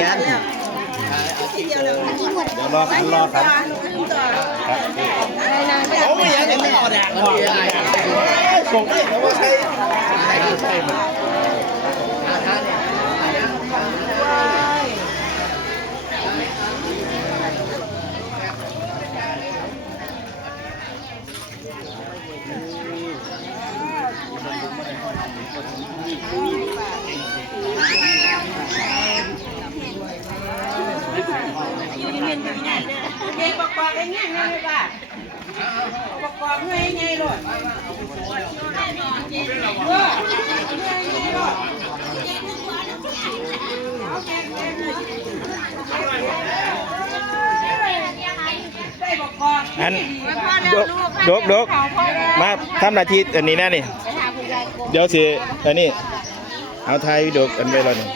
ยันรอครับเขาไม่ยังไม่ออกแดดส่งได้เขาว่าใช่เด็กประกอบได้ง่ายง่ายป่ะประกอบง่ายง่ายเลยอันดกมาทำหน้าที่อันนี้แน่นี่เดี๋ยวสิอันนี้เอาไทยดกอันไปแล้วนี่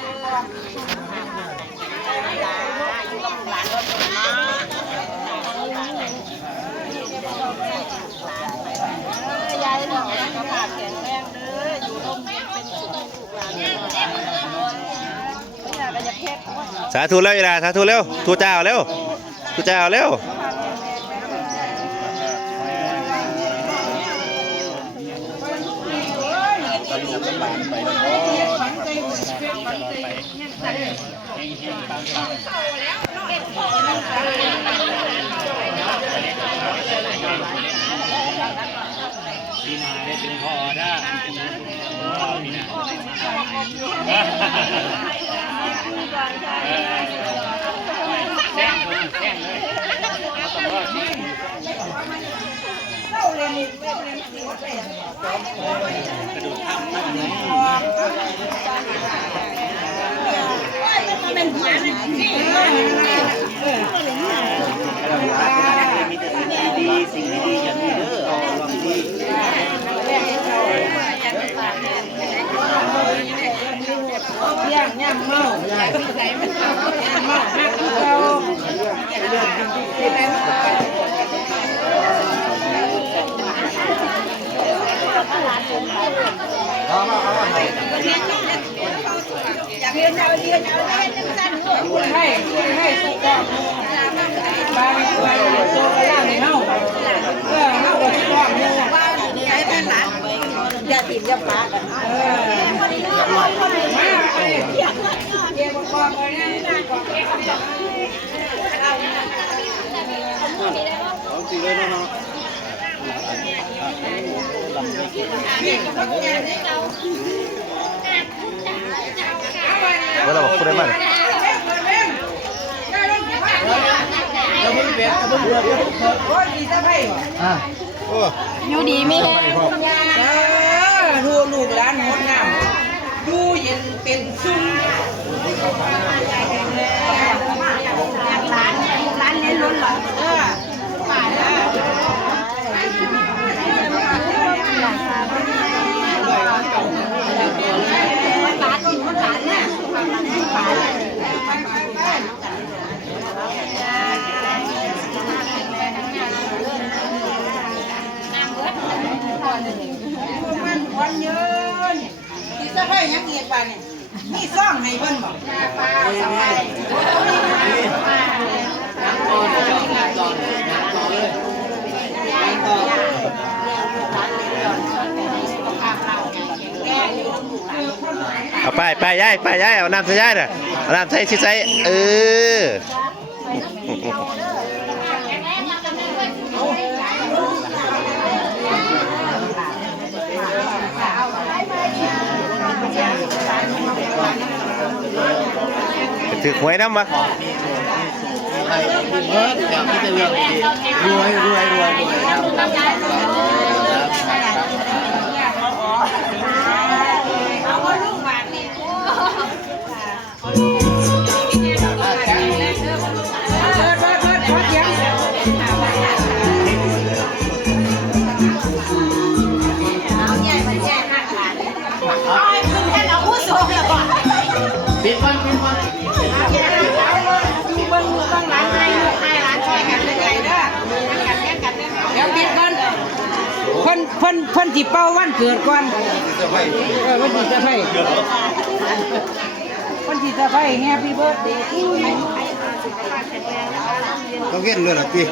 สาธุแล้วอีหล่าสาธุเร็วทูเจ้าเร็วทูเจ้าเร็วปีนาได้เป็นพ่อได้ปีนาแจ้งเลยแจ้งเลยต้องรอดที่กระดูกข้ามข้างนี้เป็นหัวนี่มีแต่สิ่งดีๆสิ่งดีๆอย่างนี้เด้อความดีย่างเมาเมาหักเราให้สุดยอดบางวันโซ่กระล่างเฮาเฮาก็สุดยอดเลยใช้เป็นหลานอย่าติดอย่าปากันมาเกี่ยวกับความอะไรเนี่ยเอาสิเลยเนาะว่าเราบอกพูดได้มั้ยอยู่ดีไม่แห้ง ดูลูกหลานงดงามดูเย็นเป็นซุ่มร้านเล่นล้นหลอนป่าแล้วมันวันยืนที่สะพายยังเงียบไปเนี่ยนี่ซ่องให้เพิ่นบอกปลาสะพายเอาไปย้ายเอาน้ำใส่ย้ายน่ะเอาน้ำใส่ชิใส่ถือหวยน้ำมาเบิร์ดอย่างที่จะเรื่องรวยเอาว่าลูกบาทนี่ปิดวันเพิ่นสิเป่าวันเกิดก่อนเพิ่นสิจะให้เพิ่น วันที่จะไปแฮปปี้เบิร์ดเดย์ ต้องเว้นเลยล่ะพี่